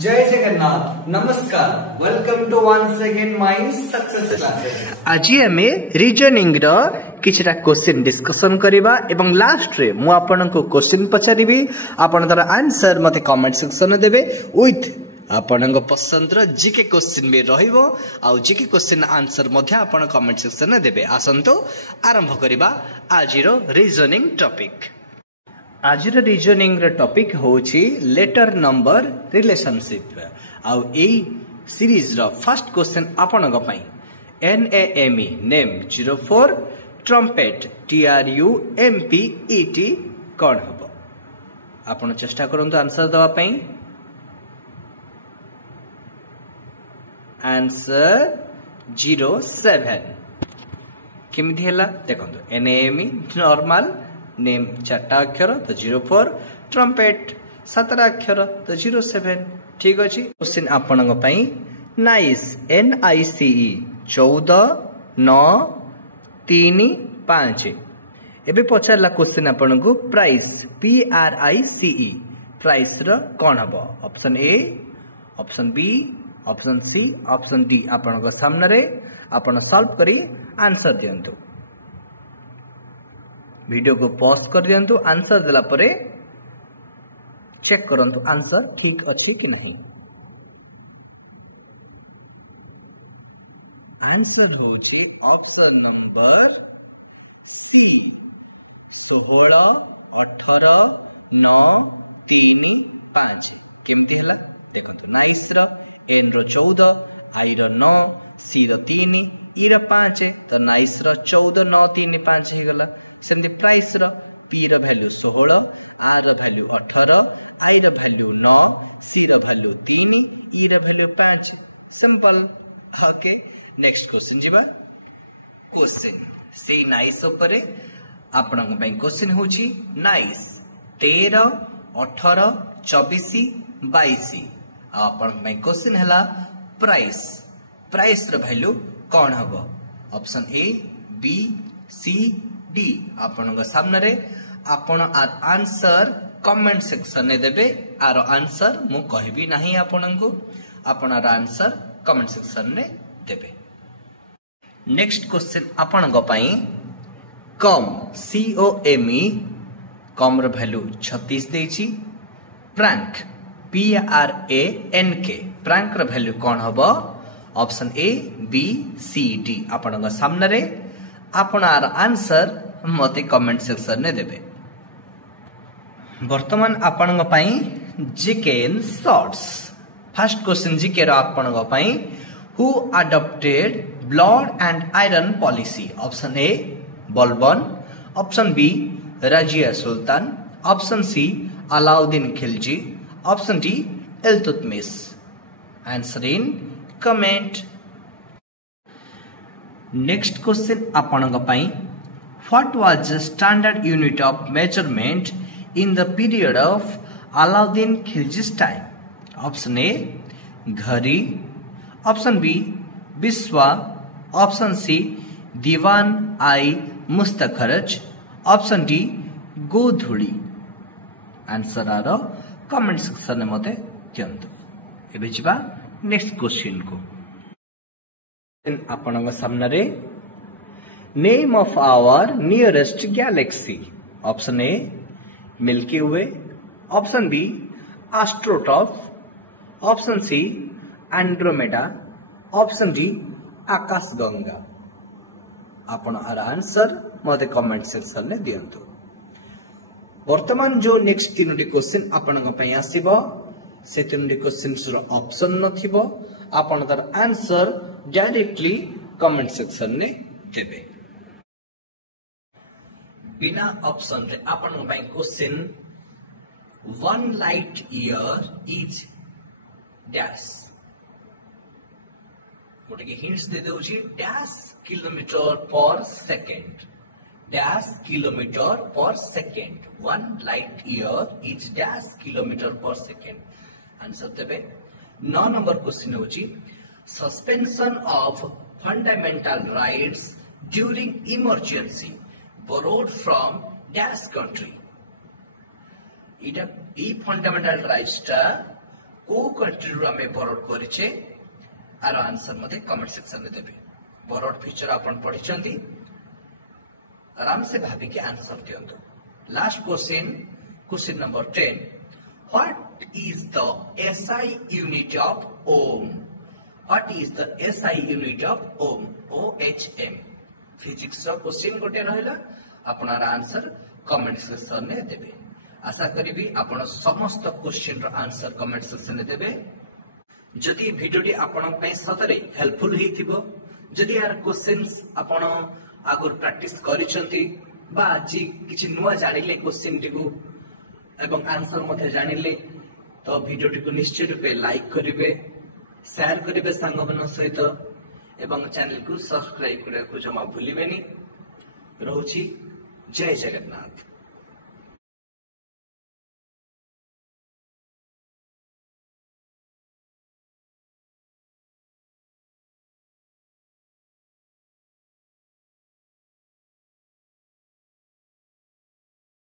जय जगन्नाथ नमस्कार welcome to once again my success classes. आज आम रीजनिंग किछटा क्वेश्चन डिस्कशन करबा एवं लास्ट रे मु आपन को क्वेश्चन पचारिबी आपन तार आंसर मते कमेंट सेक्शन देबे विथ आपन पसंद जीके क्वेश्चन भी रहिबो आ जीके क्वेश्चन आंसर मध्य आपन कमेंट सेक्शन देबे। आसंतो आरंभ करबा आजिरो रीजनिंग टॉपिक। आज रीजनिंग टॉपिक होची लेटर नंबर रिलेशनशिप आउ ए सीरीज रो फर्स्ट क्वेश्चन आपन गो पई NAME नेम 04 ट्रम्पेट TRUMPET कोन हबो आपन चेष्टा करंतु आंसर दवा पई। आंसर 07 केमिति हैला देखंतु NAME नॉर्मल नेम 4 अक्षर तो 04 ट्रम्पेट 17 अक्षर तो 07 ठीक अछि। क्वेश्चन आपन पई नाइस NICE 14 9 3 5 एबे पछारला क्वेश्चन आपन को प्राइस PRICE प्राइस रो कोन हबो option A option B option C option D आपन को सामने रे आपन सॉल्व करी आंसर दियंतु। वीडियो को पॉज कर दियंतु आंसर देला परे चेक करंतु आंसर ठीक अछि कि नहीं। आंसर होची ऑप्शन नंबर सी 16 18 9 3 5 केमती हैला देखंतु नाइस रो एन रो 14 आई रो 9 सी रो 3 ई रो 5 तो नाइस रो 14 9 3 5 हे गला। सेमती प्राइस रो पी रो वैल्यू 16 आर रो वैल्यू 18 आई रो वैल्यू 9 सी रो वैल्यू 3 ई रो value 5 simple. Okay next question जीवा। क्वेश्चन से नाइस ऊपर आपन पई क्वेश्चन होची नाइस 13 18 24 22 आपन पई क्वेश्चन हैला प्राइस प्राइस रो वैल्यू कोन हबो option A B C D आपन सामने रे आपन आर आंसर कमेंट सेक्शन ने देबे आर आंसर मु कहबी नाही आपन को आपन आर आंसर कमेंट सेक्शन ने देबे। नेक्स्ट क्वेश्चन आपन गो पई कम COME कम रो वैल्यू 36 देची प्रैंक PRANK प्रैंक रो वैल्यू कोन हबो option A B C D आपन सामने रे आपन आर आंसर मते कमेंट सेक्शन ने देबे। वर्तमान आपन पई GK in shorts first question GK रो आपन पई who adopted blood and iron policy option A Balban option B Razia Sultan option C Alauddin Khilji option D Iltutmish answer in comment. Next question आपन पई What was the standard unit of measurement in the period of Alauddin Khilji's time? Option A घड़ी option B बिस्वा option C दीवान आई मुस्तखरज option D गोधुड़ी answer आर comment section में मते दियंतु। एबे जिबा नेक्स्ट क्वेश्चन को आपन सामने रे name of our nearest galaxy option A Milky Way option B astrotop option C Andromeda option D आकाशगंगा आपन आर आंसर मते कमेंट सेक्शन ने दियंतु। वर्तमान जो नेक्स्ट तीनोटी क्वेश्चन आपन पई आसीबो से तीनोटी क्वेश्चंस रो ऑप्शन नथिबो आपन तार आंसर डायरेक्टली कमेंट सेक्शन ने देबे। बिना ऑप्शन रे आपन पई question 1 light year is dash मोटे के हिंट्स दे दउची डैश किलोमीटर पर सेकंड डैश किलोमीटर पर second 1 light year is dash kilometre पर सेकंड आंसर देबे। 9 नंबर क्वेश्चन होची suspension of fundamental rights during emergency borrowed from dash country इटा ई fundamental rights टा को कंट्री रो हमें बरोड करिचे आर आंसर मते कमेंट सेक्शन में देबे। बरोड फीचर आपण पढिचंती आराम से भाभी के आंसर दियंतु। Last question number 10, what is the SI unit of ohm? What is the SI unit of ohm? OHM physics रो क्वेश्चन गोटे रहला, आपनार आंसर कमेंट सेक्शन में देबे। आशा करी आपण समस्त क्वेश्चन रो आंसर कमेंट सेक्शन में देबे। जदि वीडियोटी आपण पई सतरे हेल्पफुल हेतिबो, जदि यार क्वेश्चंस आपण आगुर प्रैक्टिस करिसंती बा आज किछि नुवा जानिले क्वेश्चन टिकु एवं आंसर मध्ये जानिले तो वीडियोटी को निश्चित रूपे लाइक करिवे, शेयर करिवे सांग मन सहित एवं चैनल को सब्सक्राइब करने को जमा भूलिबेनी। रहउछि जय जगन्नाथ।